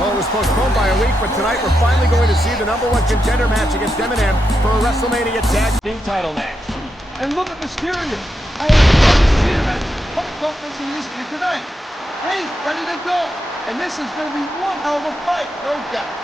Well, it was postponed by a week, but tonight we're finally going to see the #1 contender match against M&M for a WrestleMania Tag Team title match. And look at Mysterio. I have never seen him as pumped up as he is here tonight. Hey, ready to go. And this is going to be one hell of a fight, no doubt.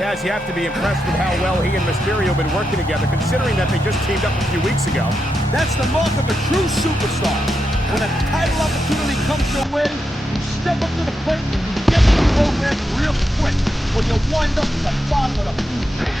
Kaz, you have to be impressed with how well he and Mysterio have been working together, considering that they just teamed up a few weeks ago. That's the mark of a true superstar. When a title opportunity comes your way, you step up to the plate and you get to the program real quick, or you'll wind up at the bottom of the food chain.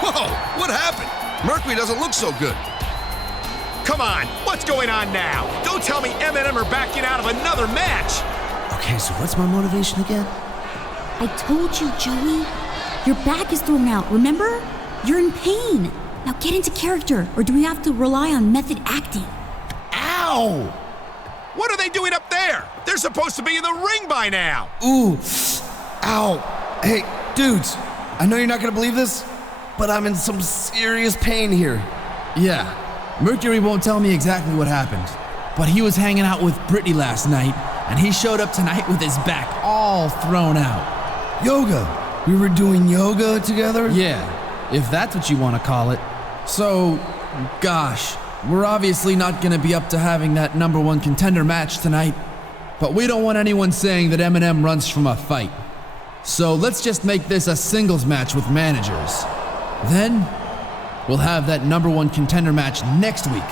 Whoa, what happened? Mercury doesn't look so good. Come on, what's going on now? Don't tell me M&M are backing out of another match. Okay, so what's my motivation again? I told you, Joey. Your back is thrown out, remember? You're in pain. Now get into character, or do we have to rely on method acting? Ow! What are they doing up there? They're supposed to be in the ring by now. Ooh, ow. Hey, dudes, I know you're not gonna believe this, but I'm in some serious pain here. Yeah, Mercury won't tell me exactly what happened, but he was hanging out with Brittany last night, and he showed up tonight with his back all thrown out. Yoga. We were doing yoga together? Yeah, if that's what you want to call it. So, gosh, we're obviously not gonna be up to having that #1 contender match tonight, but we don't want anyone saying that M&M runs from a fight. So let's just make this a singles match with managers. Then, we'll have that #1 contender match next week,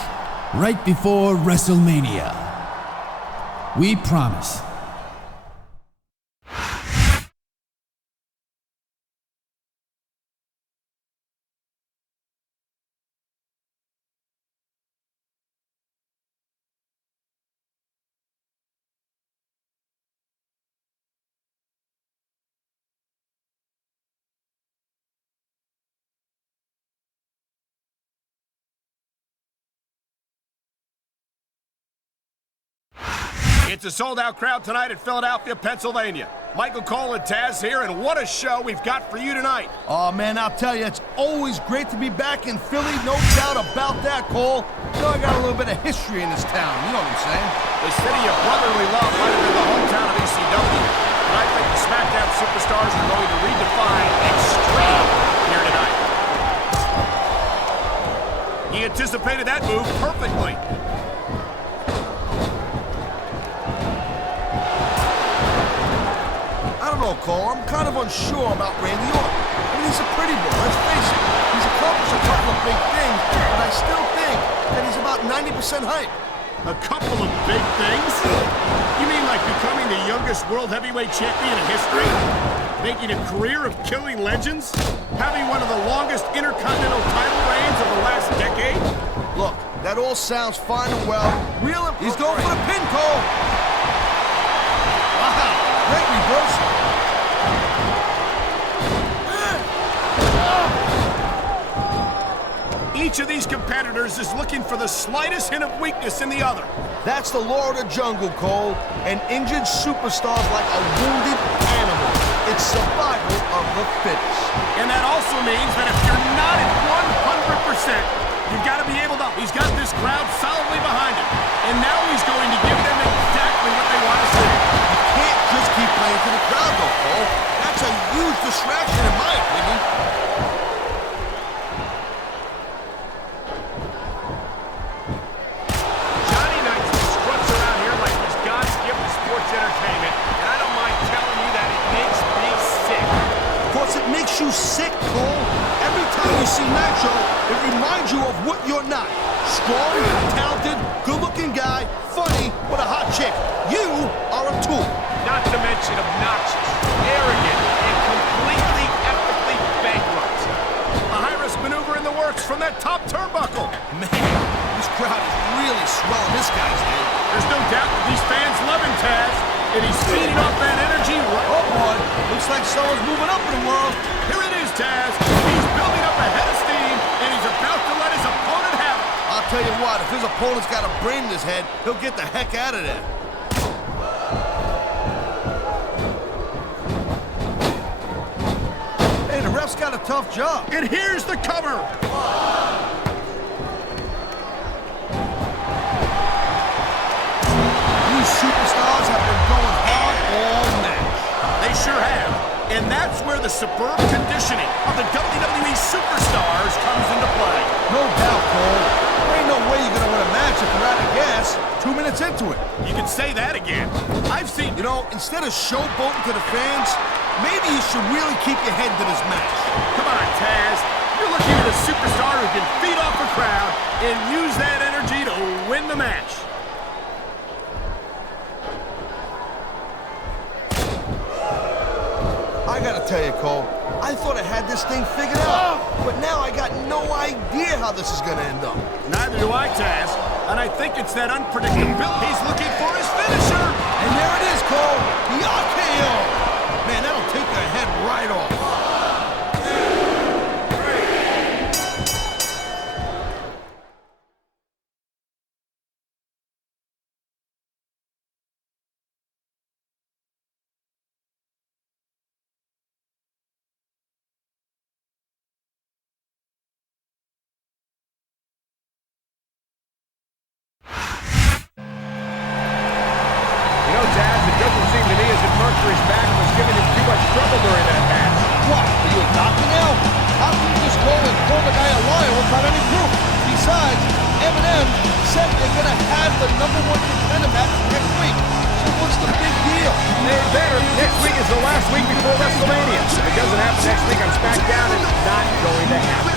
right before WrestleMania. We promise. It's a sold-out crowd tonight in Philadelphia, Pennsylvania. Michael Cole and Taz here, and what a show we've got for you tonight. Oh, man, I'll tell you, it's always great to be back in Philly, no doubt about that, Cole. You know, I got a little bit of history in this town, you know what I'm saying? The city of brotherly love might have been the hometown of ECW, but I think the SmackDown superstars are going to redefine extreme here tonight. He anticipated that move perfectly. I don't know, Cole. I'm kind of unsure about Randy Orton. I mean, he's a pretty boy, let's face it. He's accomplished a couple of big things, but I still think that he's about 90% hype. A couple of big things? You mean like becoming the youngest world heavyweight champion in history? Making a career of killing legends? Having one of the longest intercontinental title reigns of the last decade? Look, that all sounds fine and well. He's going for the pin, Cole. Wow, great reversal. Each of these competitors is looking for the slightest hint of weakness in the other. That's the law of the jungle, Cole. An injured superstar's like a wounded animal. It's survival of the fittest. And that also means that if you're not at 100%, you've got to be able to... He's got this crowd solidly behind him. And now he's going to give them exactly what they want to see. You can't just keep playing to the crowd, though, Cole. That's a huge distraction, in my opinion. Johnny Knight struts around here like he's God's gift to sports entertainment, and I don't mind telling you that it makes me sick. Of course, it makes you sick, Cole. Every time you see Nitro, it reminds you of what you're not. Strong, talented, good-looking guy, funny, but a hot chick. You are a tool. Not to mention obnoxious, arrogant, and completely ethically bankrupt. A high-risk maneuver in the works from that top turnbuckle. Man, this crowd is really swelling this guy's head. There's no doubt that these fans love him, Taz, and he's feeding off that energy right. Oh, boy. Looks like someone's moving up in the world. Here it is, Taz. He's building up a head of steam, and he's about to let his opponent have it. I'll tell you what, if his opponent's got a brain in his head, he'll get the heck out of there. Hey, the ref's got a tough job. And here's the cover. These superstars have been going hard all match. They sure have. And that's where the superb conditioning of the WWE superstars comes into play. No doubt, Cole. There ain't no way you're gonna win a match if you're out of gas 2 minutes into it. You can say that again. I've seen... You know, instead of showboating to the fans, maybe you should really keep your head to this match. Come on, Taz. You're looking at a superstar who can feed off a crowd and use that energy to win the match. I gotta tell you, Cole, I thought I had this thing figured out, but now I got no idea how this is gonna end up. Neither do I, Taz. And I think it's that unpredictability. He's looking for his finisher. And there it is, Cole, the RKO. Man, that'll take their head right off. Mercury's back was giving him too much trouble during that match. What? Are you a doctor now? How can you just go and call the guy a liar without any proof? Besides, M&M said they're going to have the #1 contender match next week. So what's the big deal? They're better. Next week is the last week before WrestleMania. If it doesn't happen next week on SmackDown, it's not going to happen.